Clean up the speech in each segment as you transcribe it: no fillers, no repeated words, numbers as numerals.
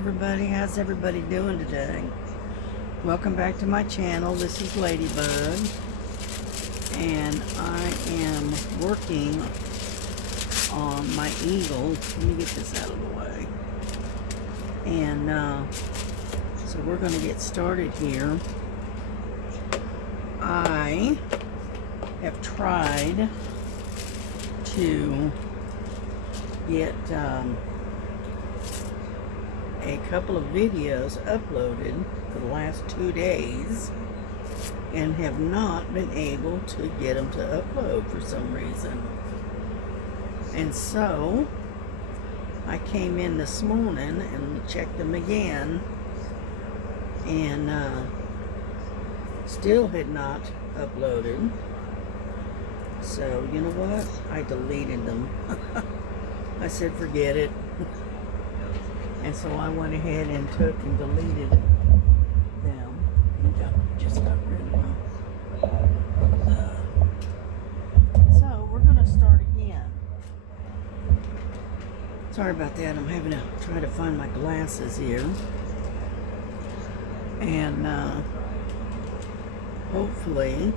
everybody. How's everybody doing today? Welcome back to my channel. This is Ladybug, and I am working on my eagle. Let me get this out of the way. And so we're going to get started here. I have tried to get a couple of videos uploaded for the last 2 days and have not been able to get them to upload for some reason. And so I came in this morning and checked them again, and still had not uploaded. So you know what? I deleted them. I said forget it. And so I went ahead and took and deleted them and just got rid of them. So we're going to start again. Sorry about that. I'm having to try to find my glasses here. And hopefully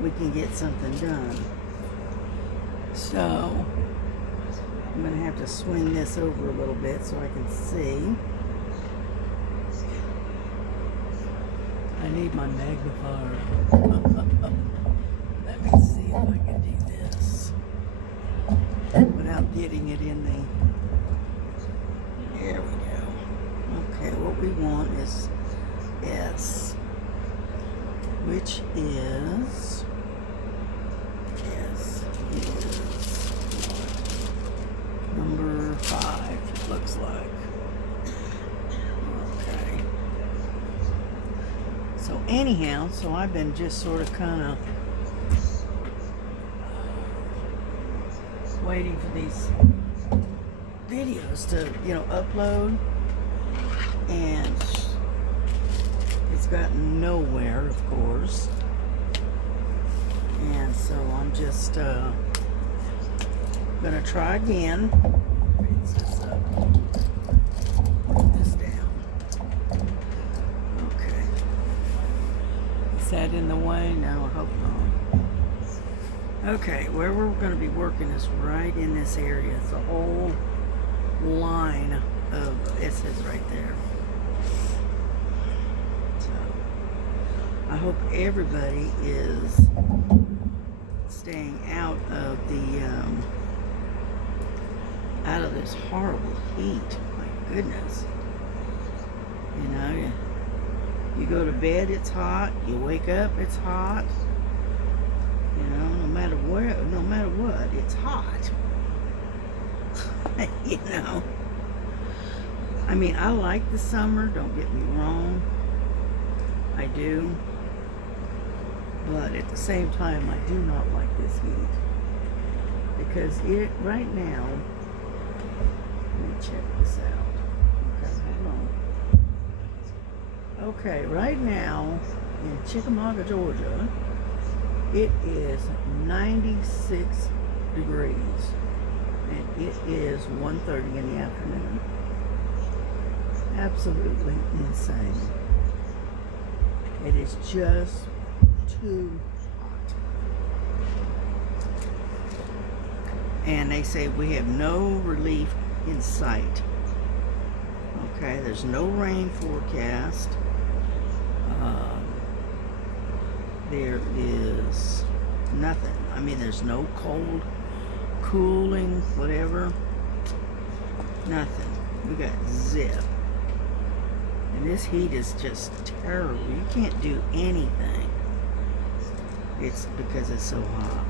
we can get something done. So I'm going to have to swing this over a little bit so I can see. I need my magnifier. Let me see if I can do this without getting it in the... There we go. Okay, what we want is S, which is... number 5, it looks like. Okay. So anyhow, so I've been just sort of kind of waiting for these videos to, upload, and it's gotten nowhere, of course. And so I'm just gonna try again. Raise this up. Put this down. Okay. Is that in the way? No, I hope not. Okay, where we're gonna be working is right in this area. It's a whole line of S's right there. So I hope everybody is staying out of this horrible heat. My goodness. You go to bed, it's hot. You wake up, it's hot. No matter where, no matter what, it's hot. I mean, I like the summer, don't get me wrong. I do. But at the same time, I do not like this heat. Because right now, let me check this out. Okay, hold on. Okay, right now in Chickamauga, Georgia, it is 96 degrees. And it is 1:30 in the afternoon. Absolutely insane. It is just too hot. And they say we have no relief in sight. Okay, there's no rain forecast. There is nothing. I mean, there's no cold, cooling, whatever. Nothing. We got zip. And this heat is just terrible. You can't do anything. It's because it's so hot.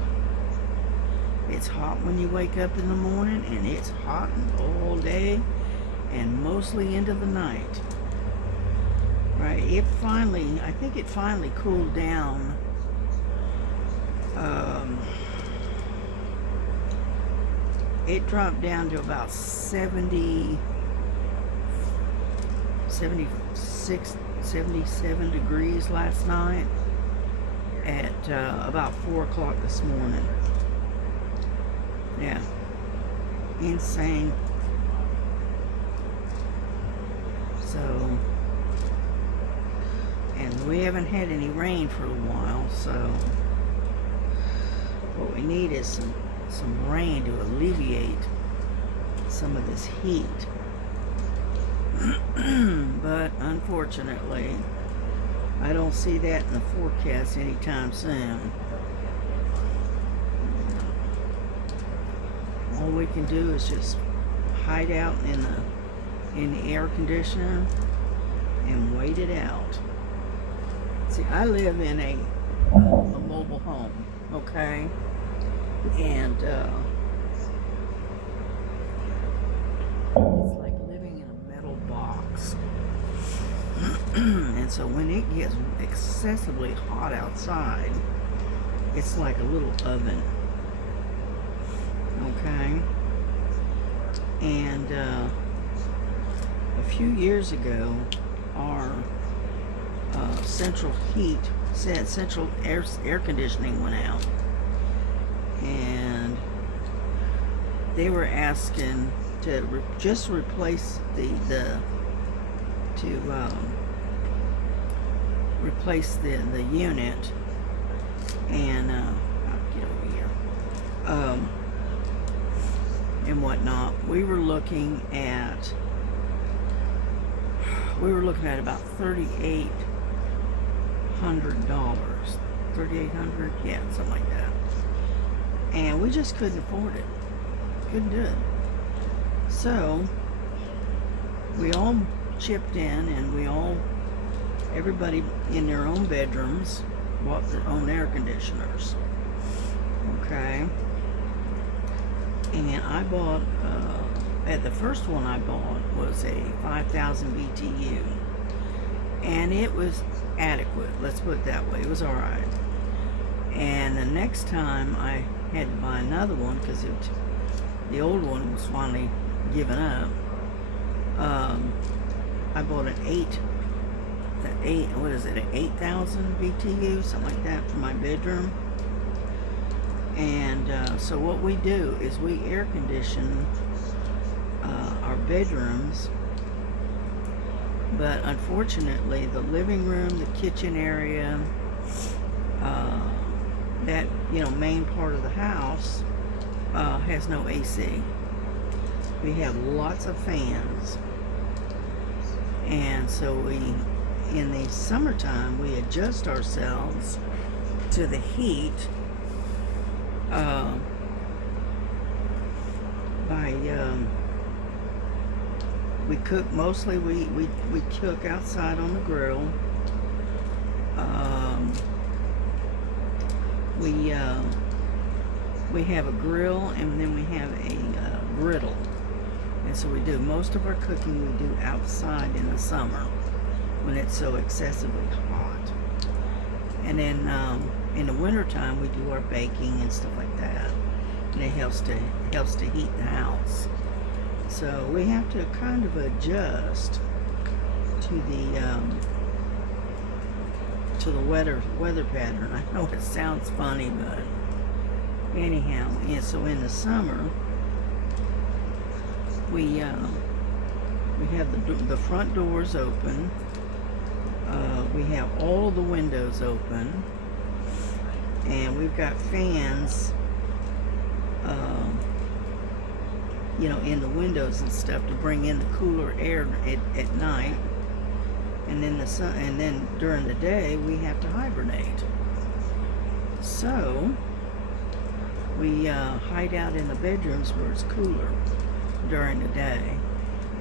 It's hot when you wake up in the morning, and it's hot all day and mostly into the night. Right? I think it finally cooled down. It dropped down to about 77 degrees last night at about 4 o'clock this morning. Yeah. Insane. So, and we haven't had any rain for a while, so what we need is some rain to alleviate some of this heat. But unfortunately, I don't see that in the forecast anytime soon. All we can do is just hide out in the air conditioner and wait it out. See, I live in a mobile home, okay? And it's like living in a metal box. And so when it gets excessively hot outside, it's like a little oven. Okay? And a few years ago, our central air conditioning went out. And they were asking to just replace replace the unit, and I'll get over here, and whatnot. We were looking at about $3,800. $3,800, yeah, something like that. And we just couldn't afford it. Couldn't do it. So we all chipped in, and everybody in their own bedrooms bought their own air conditioners. Okay. And I bought, the first one I bought was a 5,000 BTU. And it was adequate, let's put it that way. It was alright. And the next time I had to buy another one because the old one was finally given up. I bought an 8,000 BTU, something like that, for my bedroom. And so what we do is we air condition our bedrooms, but unfortunately the living room, the kitchen area, that main part of the house has no AC. We have lots of fans, and so in the summertime we adjust ourselves to the heat by we cook mostly. We cook outside on the grill. We have a grill, and then we have a griddle, and so we do most of our cooking we do outside in the summer when it's so excessively hot. And then in the wintertime we do our baking and stuff like that, and it helps to heat the house. So we have to kind of adjust to the weather pattern. I know it sounds funny, but anyhow, and so in the summer we have the front doors open. We have all the windows open, and we've got fans in the windows and stuff to bring in the cooler air at night. And then during the day we have to hibernate. So we hide out in the bedrooms where it's cooler during the day.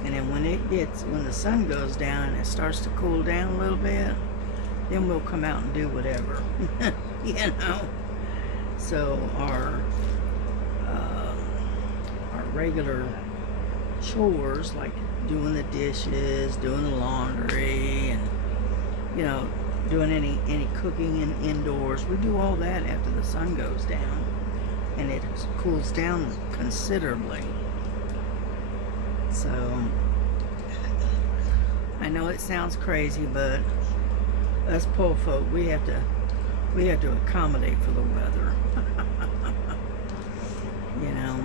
And then when the sun goes down and it starts to cool down a little bit, then we'll come out and do whatever. So our regular chores, like doing the dishes, doing the laundry, and doing any cooking indoors, we do all that after the sun goes down, and it cools down considerably. So I know it sounds crazy, but us poor folk, we have to accommodate for the weather. you know.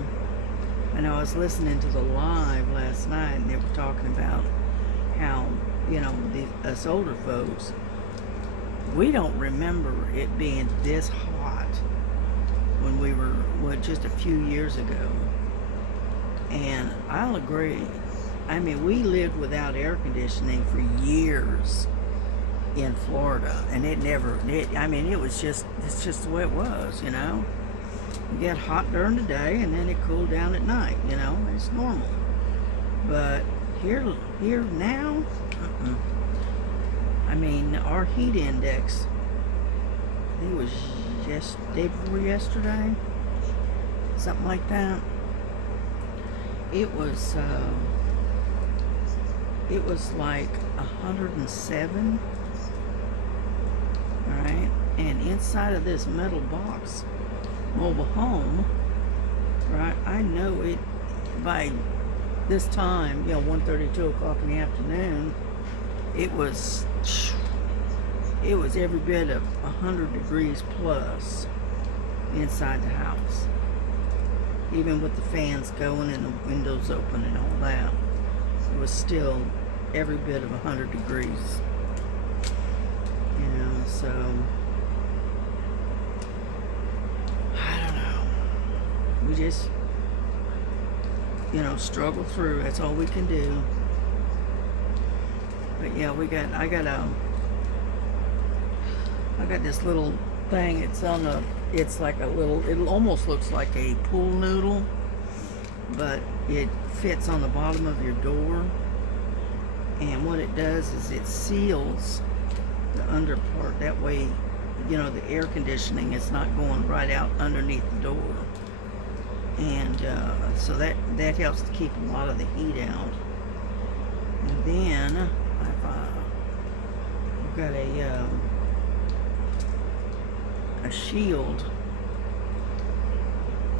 I know I was listening to the live last night, and they were talking about how, us older folks, we don't remember it being this hot when we were, just a few years ago. And I'll agree. I mean, we lived without air conditioning for years in Florida, and it's just the way it was, You get hot during the day, and then it cooled down at night, It's normal. But here now, I mean, our heat index, I think it was day before yesterday, something like that. It was like 107, all right? And inside of this metal box mobile home, right, I know it by this time, 1:30, 2 o'clock in the afternoon, it was every bit of 100 degrees plus inside the house, even with the fans going and the windows open and all that. It was still every bit of 100 degrees, so I don't know. We just, struggle through. That's all we can do. But yeah, I got this little thing. It's like it almost looks like a pool noodle, but it fits on the bottom of your door. And what it does is it seals the under part. That way, the air conditioning is not going right out underneath the door. And so that helps to keep a lot of the heat out. And then I've got a shield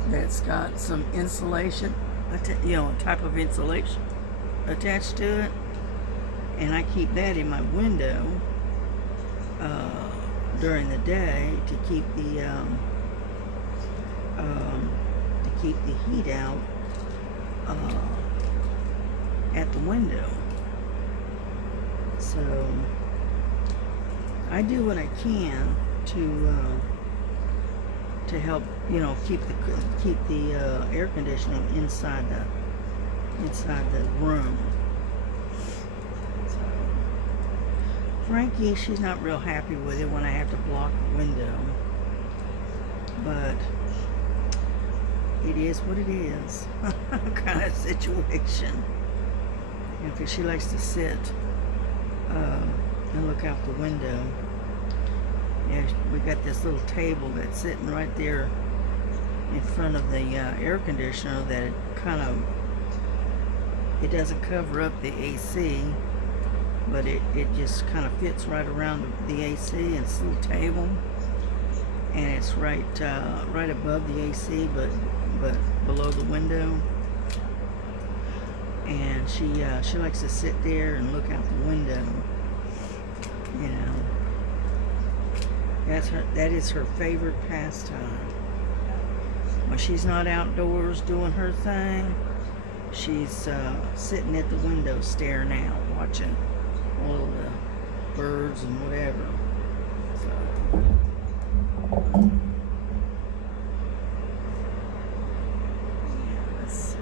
that's got some insulation, a type of insulation attached to it, and I keep that in my window during the day to keep the heat out at the window. So I do what I can to help, keep the air conditioning inside the room. So Frankie, she's not real happy with it when I have to block the window, but it is what it is. Kind of situation. Because she likes to sit and look out the window. Yeah, we got this little table that's sitting right there in front of the air conditioner that it doesn't cover up the AC, but it just kind of fits right around the AC, and it's a little table, and it's right above the AC, but below the window. And she likes to sit there and look out the window. That is her favorite pastime. When she's not outdoors doing her thing, she's sitting at the window staring out, watching all of the birds and whatever. So let's see.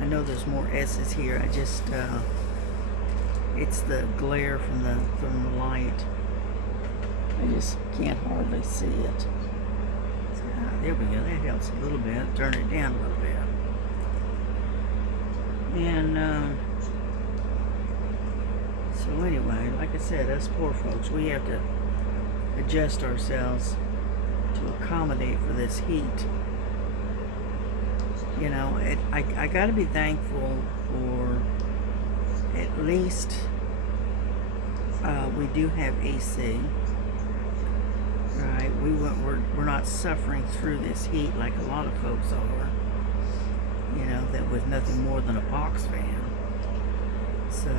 I know there's more S's here. I just it's the glare from the light. I just can't hardly see it. So, there we go. That helps a little bit. Turn it down a little bit. And so anyway, like I said, us poor folks, we have to adjust ourselves to accommodate for this heat. I got to be thankful for at least we do have AC. Right, we're not suffering through this heat like a lot of folks are. That with nothing more than a box fan. So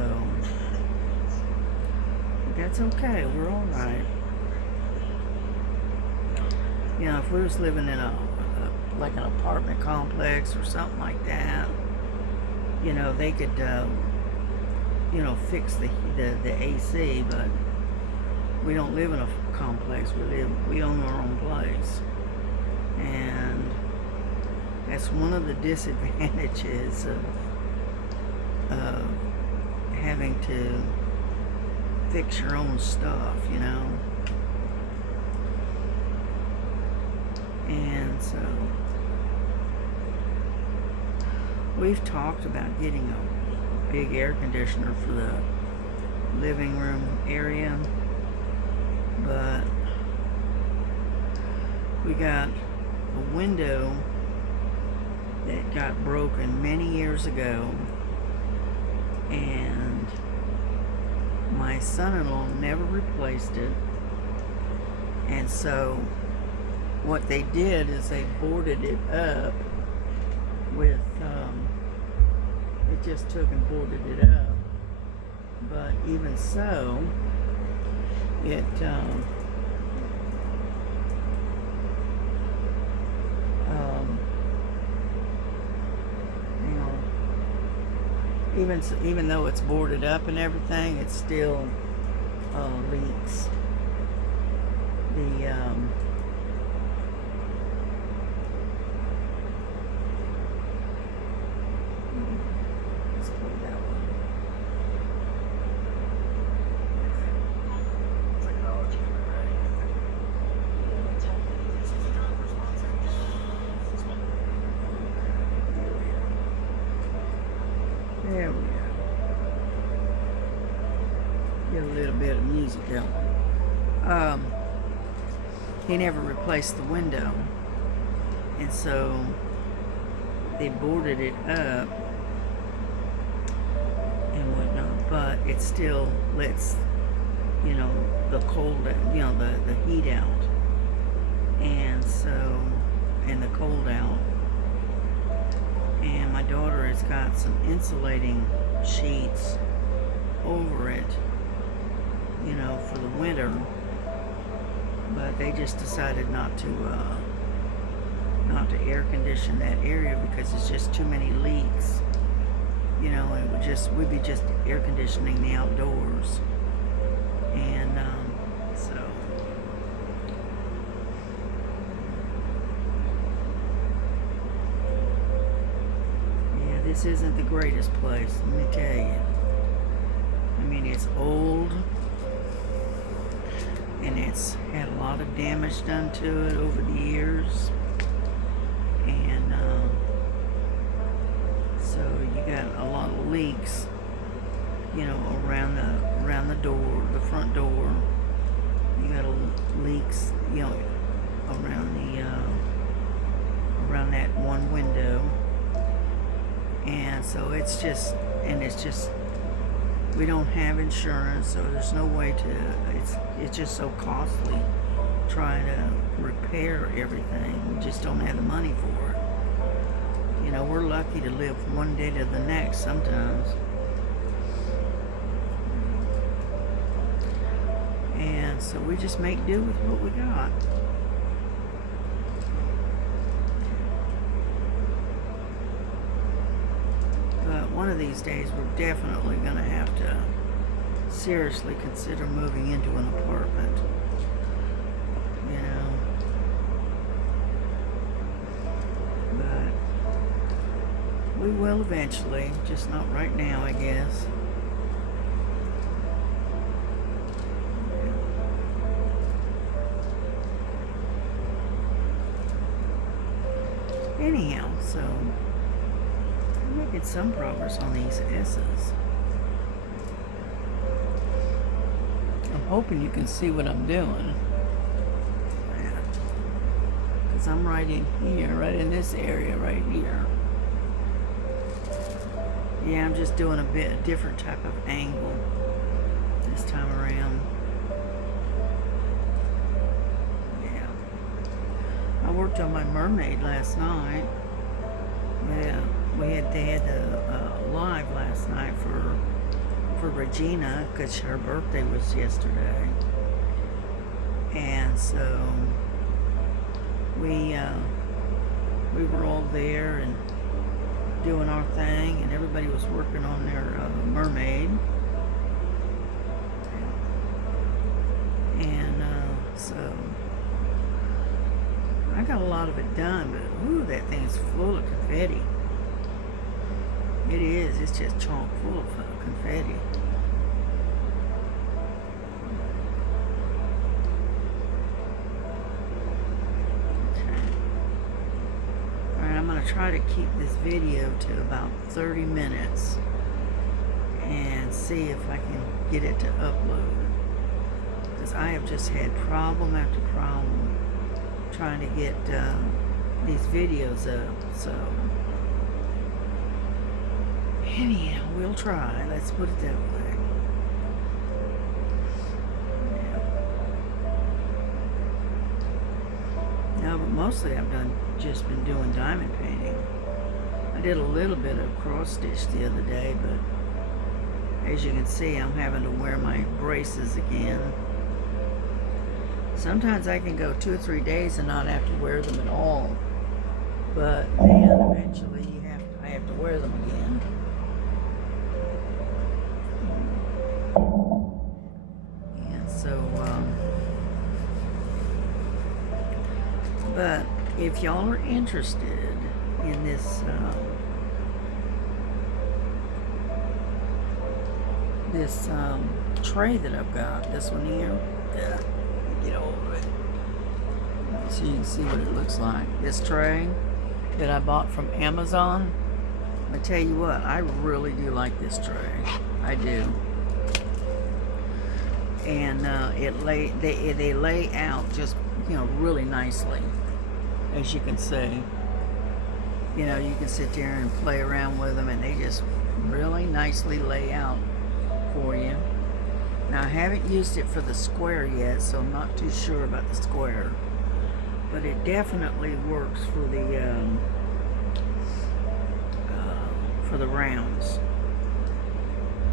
that's okay. We're all right. If we was living in a like an apartment complex or something like that, you know, they could, you know, fix the AC, but we don't live in a complex. We own our own place, and that's one of the disadvantages of having to fix your own stuff, you know. And so we've talked about getting a big air conditioner for the living room area, but we got a window that got broken many years ago, and my son-in-law never replaced it. And so what they did is they boarded it up with it just took and boarded it up. But even so, it you know, even though it's boarded up and everything, it still leaks. Let's play that one. There we go. Get a little bit of music going. He never replaced the window, and so they boarded it up and whatnot, but it still lets, you know, the cold, you know, the heat out, and so, and the cold out. And my daughter has got some insulating sheets over it, you know, for the winter, but they just decided not to air condition that area because it's just too many leaks, you know. We'd be just air conditioning the outdoors, and so yeah, this isn't the greatest place, let me tell you. I mean, it's old, and it's had a lot of damage done to it over the years, and so you got a lot of leaks, you know, around the door, the front door. You got leaks, you know, around that one window, and so it's just we don't have insurance, so there's no way to, it's just so costly trying to repair everything. We just don't have the money for it. You know, we're lucky to live one day to the next sometimes. And so we just make do with what we got. But one of these days we're definitely going to have to seriously consider moving into an apartment. You know. But we will eventually, just not right now, I guess. Anyhow, so I'm making some progress on these S's. I'm hoping you can see what I'm doing. Because I'm right in here, right in this area right here. Yeah, I'm just doing a different type of angle this time around. Yeah. I worked on my mermaid last night. Yeah, they had a live last night for Regina because her birthday was yesterday, and so we we were all there and doing our thing, and everybody was working on their mermaid. And so I got a lot of it done, but ooh, that thing is full of confetti. It is. It's just chock full of confetti. Try to keep this video to about 30 minutes and see if I can get it to upload, because I have just had problem after problem trying to get these videos up. So anyhow, we'll try, let's put it that way. No, but mostly I've just been doing diamond painting. I did a little bit of cross stitch the other day, but as you can see, I'm having to wear my braces again. Sometimes I can go 2 or 3 days and not have to wear them at all, but then eventually I have to wear them again. And so, but if y'all are interested in this tray that I've got, this one here, yeah, get over it so you can see what it looks like. This tray that I bought from Amazon, I tell you what, I really do like this tray. I do. And they lay out just, you know, really nicely. As you can see, you know, you can sit there and play around with them, and they just really nicely lay out for you. Now, I haven't used it for the square yet, so I'm not too sure about the square, but it definitely works for the rounds.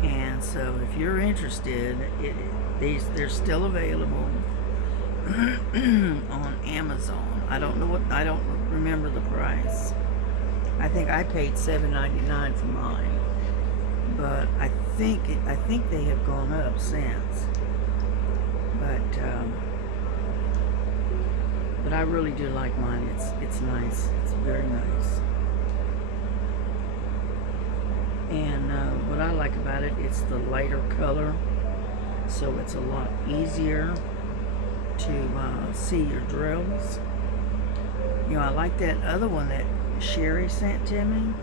And so, if you're interested, they're still available on Amazon. I don't remember the price. I think I paid $7.99 for mine, but I think they have gone up since. But I really do like mine. It's nice. It's very nice. And what I like about it, it's the lighter color, so it's a lot easier to see your drills. You know, I like that other one that Sherry sent to me.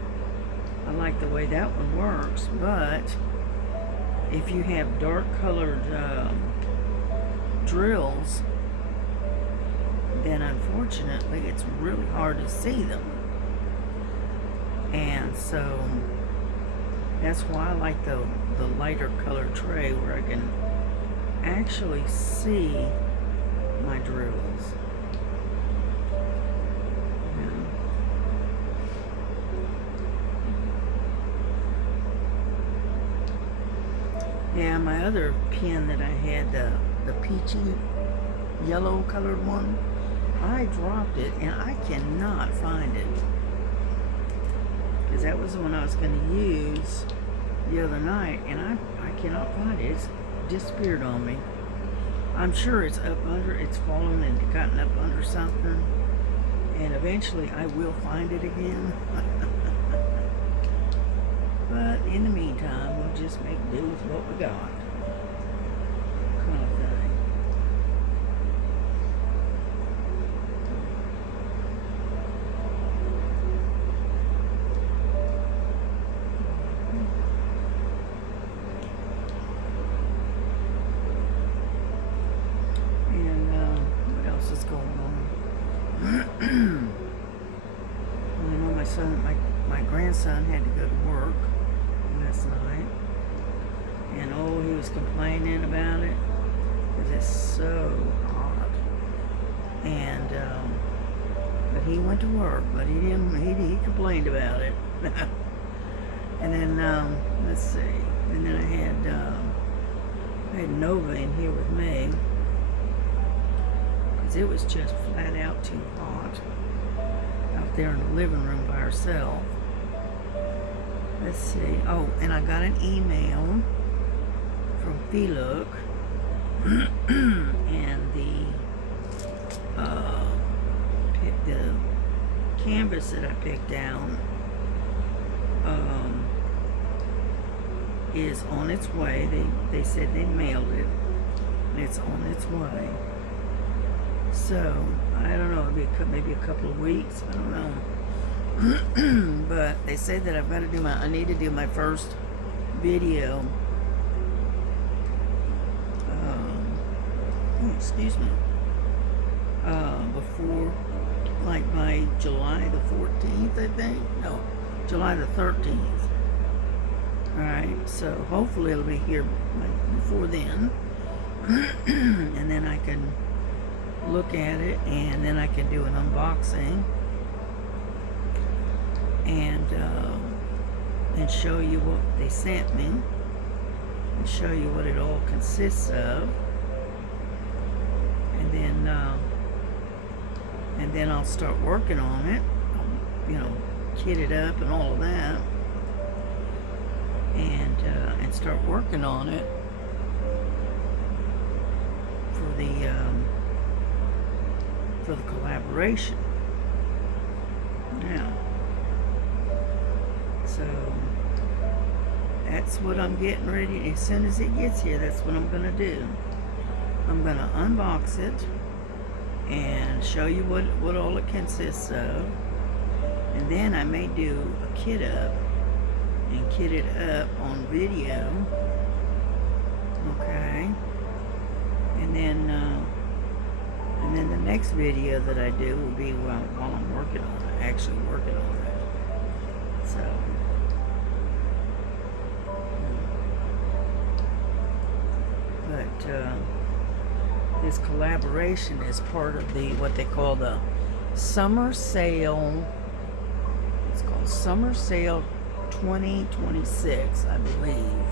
I like the way that one works, but if you have dark colored drills, then unfortunately it's really hard to see them. And so that's why I like the lighter colored tray, where I can actually see my drills. Yeah, my other pen that I had, the peachy yellow colored one, I dropped it and I cannot find it, because that was the one I was going to use the other night, and I cannot find it. It's disappeared on me. I'm sure it's up under, it's fallen and gotten up under something, and eventually I will find it again. But in the meantime, we'll just make do with what we got, kind of thing. And what else is going on? I know my grandson had to go to work last night, and oh, he was complaining about it because it's so hot. And but he went to work, but he complained about it. And then let's see, and then I had Nova in here with me, because it was just flat out too hot out there in the living room by herself. Let's see. Oh, and I got an email from Feluk, and the canvas that I picked out is on its way. They said they mailed it, and it's on its way. So I don't know. It'll be maybe a couple of weeks. I don't know. But they say that I need to do my first video. Excuse me. Before, like by July the 14th, I think. No, July the 13th. Alright, so hopefully it'll be here before then. And then I can look at it, and then I can do an unboxing and show you what they sent me, and show you what it all consists of, and then I'll start working on it. I'll, kit it up and all of that, and start working on it for the collaboration. Now, so that's what I'm getting ready. As soon as it gets here, that's what I'm gonna do. I'm gonna unbox it and show you what all it consists of, and then I may do a kit up and kit it up on video. Okay, and then the next video that I do will be while I'm working on it, actually working on it. So, but this collaboration is part of what they call the summer sale. It's called Summer Sale 2026, I believe.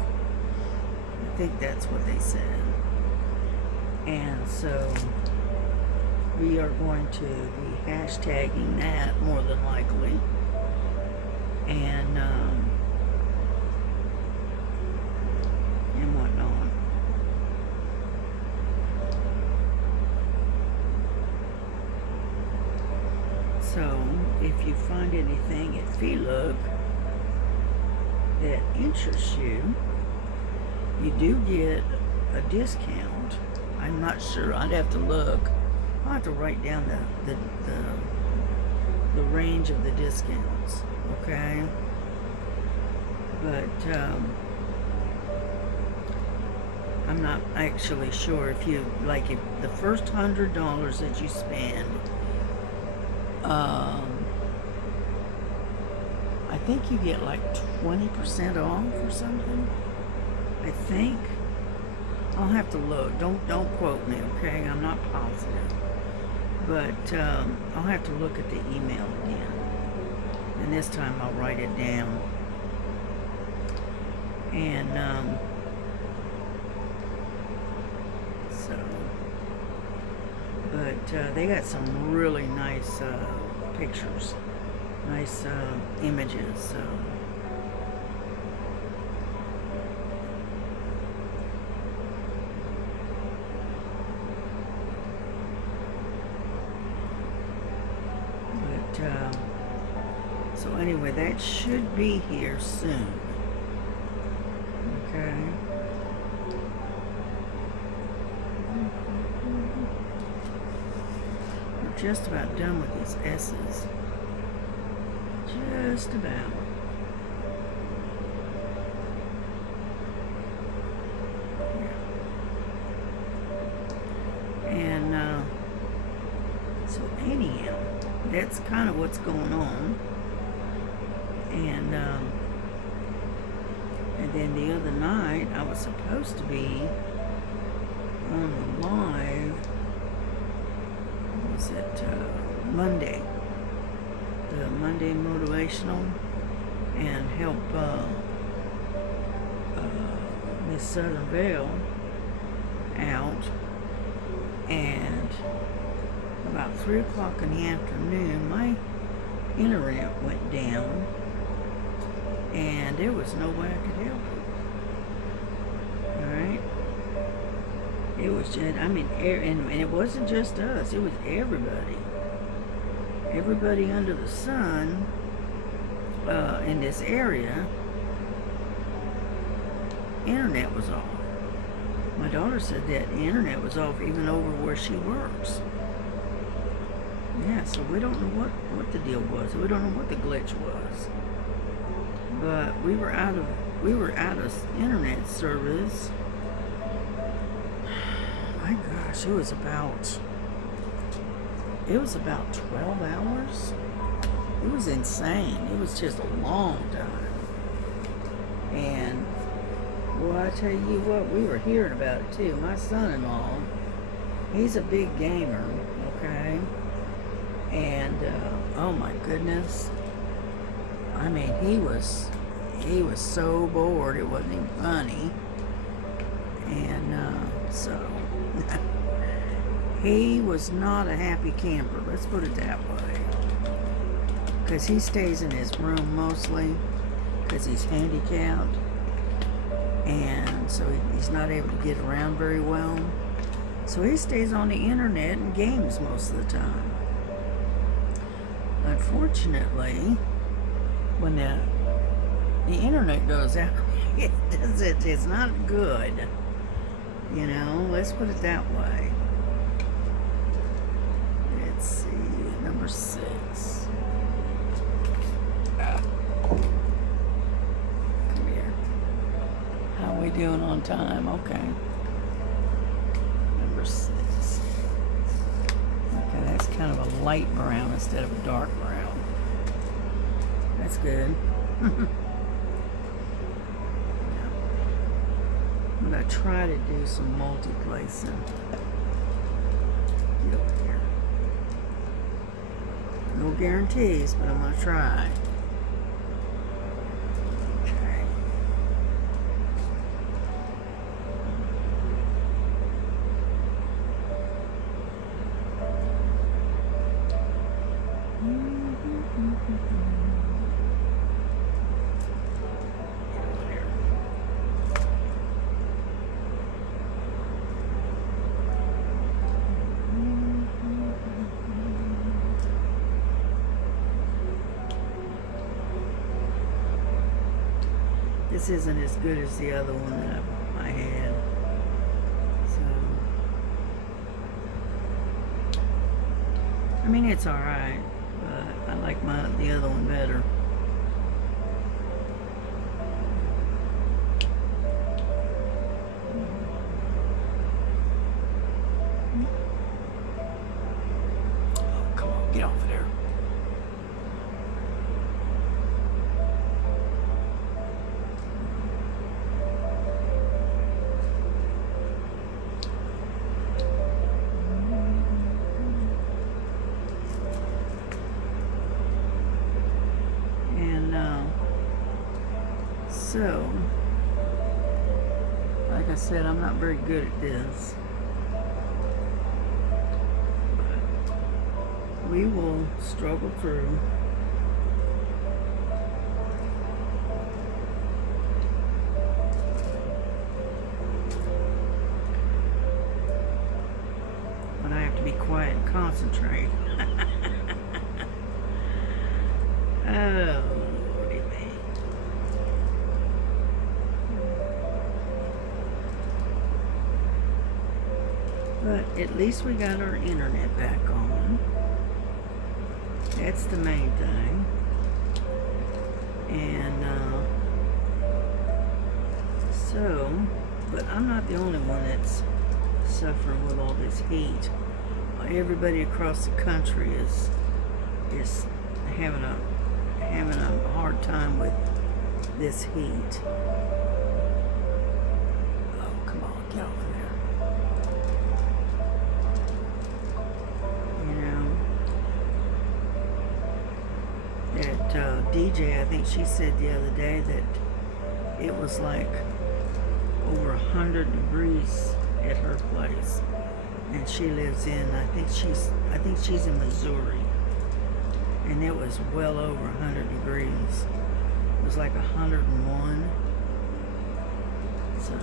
I think that's what they said. And so we are going to be hashtagging that more than likely, and whatnot. So if you find anything at Feluk that interests you, you do get a discount. I'm not sure. I'd have to look. I'll have to write down the range of the discounts, okay? But I'm not actually sure if the first $100 that you spend, I think you get like 20% off or something. I think. I'll have to look. Don't quote me, okay? I'm not positive. But I'll have to look at the email again. And this time I'll write it down. And but they got some really nice pictures, nice images. So. So anyway, that should be here soon. Okay. We're just about done with these S's. Just about. And so anyhow, that's kind of what's going on. And then the other night I was supposed to be on the live. What was it? Monday. The Monday motivational, and help Miss Southern Vale out. And about 3 o'clock in the afternoon, internet went down, and there was no way I could help it. All right. It was just, I mean, and it wasn't just us. It was everybody. Everybody under the sun in this area, internet was off. My daughter said that the internet was off even over where she works. Yeah, so we don't know what the deal was. We don't know what the glitch was. But we were out of internet service. My gosh, it was about 12 hours. It was insane. It was just a long time. And well, I tell you what, we were hearing about it too. My son-in-law, he's a big gamer, okay? And oh my goodness, I mean, he was so bored it wasn't even funny. And so he was not a happy camper, let's put it that way, because he stays in his room mostly because he's handicapped, and so he's not able to get around very well. So he stays on the internet and games most of the time. Unfortunately, when the internet goes out, it's not good. You know, let's put it that way. Let's see, number 6. Come here. How are we doing on time? Okay. Number 6. Okay, that's kind of a light brown instead of a dark brown. That's good. I'm going to try to do some multi-placing. Get over here. No guarantees, but I'm going to try. Okay. This isn't as good as the other one that I had. So, I mean, it's alright, but I like the other one better. Oh, come on, get off of there. So, like I said, I'm not very good at this. But we will struggle through. But I have to be quiet and concentrate. Oh. But at least we got our internet back on. That's the main thing. And so, but I'm not the only one that's suffering with all this heat. Everybody across the country is having a hard time with this heat. Oh, come on, get over there. DJ, I think she said the other day that it was like over 100 degrees at her place, and she lives in, I think she's in Missouri, and it was well over 100 degrees. It was like 101. So,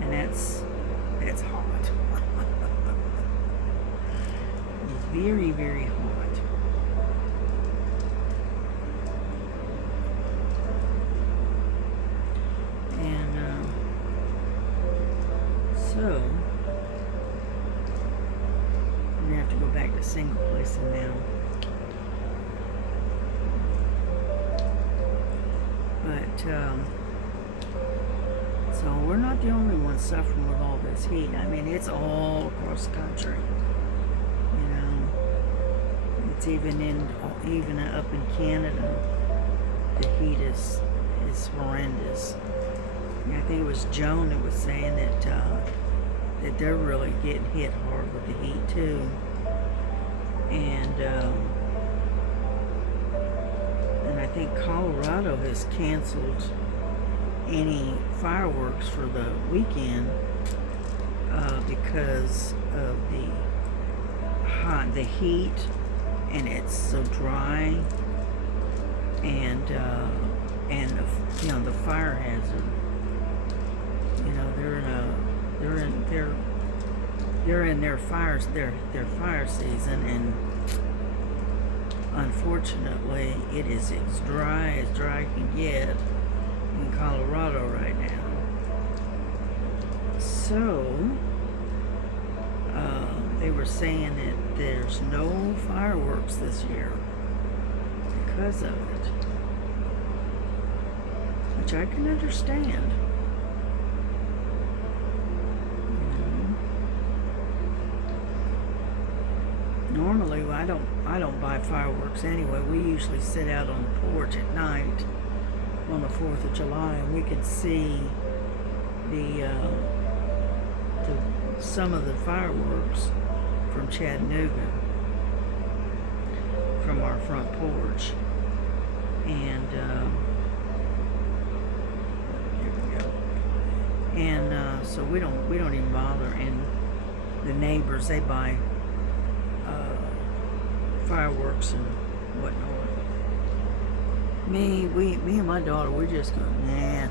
and it's hot. It's very, very hot. And so we're gonna have to go back to single placing now. But so we're not the only ones suffering with all this heat. I mean, it's all across the country. You know, it's even up in Canada. The heat is horrendous. Yeah, I think it was Joan that was saying that that they're really getting hit hard with the heat too. And I think Colorado has canceled any fireworks for the weekend because of the heat, and it's so dry, and the fire hazard. You know, they're in their fire season, and unfortunately, it is as dry can get in Colorado right now. So, they were saying that there's no fireworks this year because of it, which I can understand. Normally, I don't buy fireworks anyway. We usually sit out on the porch at night on the 4th of July, and we can see some of the fireworks from Chattanooga from our front porch. And here we go. And so we don't even bother. And the neighbors, they buy fireworks and whatnot. Me and my daughter, we're just going, nah,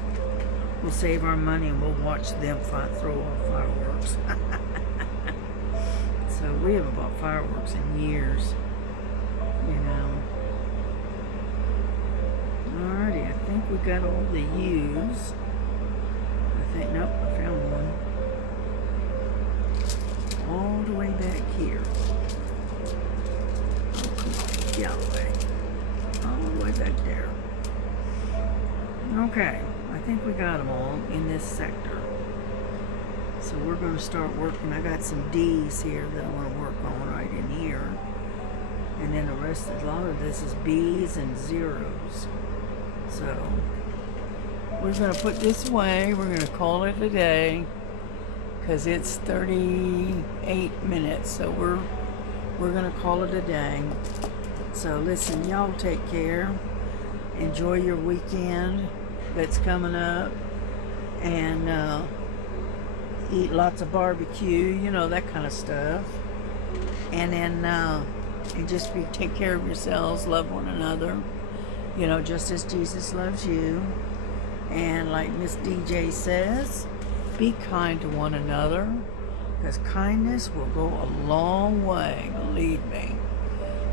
we'll save our money and we'll watch them throw off fireworks. So we haven't bought fireworks in years, you know. Alrighty, I think we got all the U's. Nope, I found one. All the way back here. Yeah, all the way back there. Okay, I think we got them all in this sector. So we're going to start working. I got some D's here that I want to work on right in here. And then a lot of this is B's and zeros. So we're going to put this away. We're going to call it a day because it's 38 minutes. So we're going to call it a day. So listen, y'all take care. Enjoy your weekend that's coming up, and eat lots of barbecue, you know, that kind of stuff. And then and just take care of yourselves, love one another, you know, just as Jesus loves you. And like Miss DJ says, be kind to one another, because kindness will go a long way, believe me.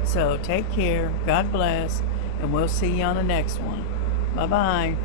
So take care, God bless, and we'll see you on the next one. Bye-bye.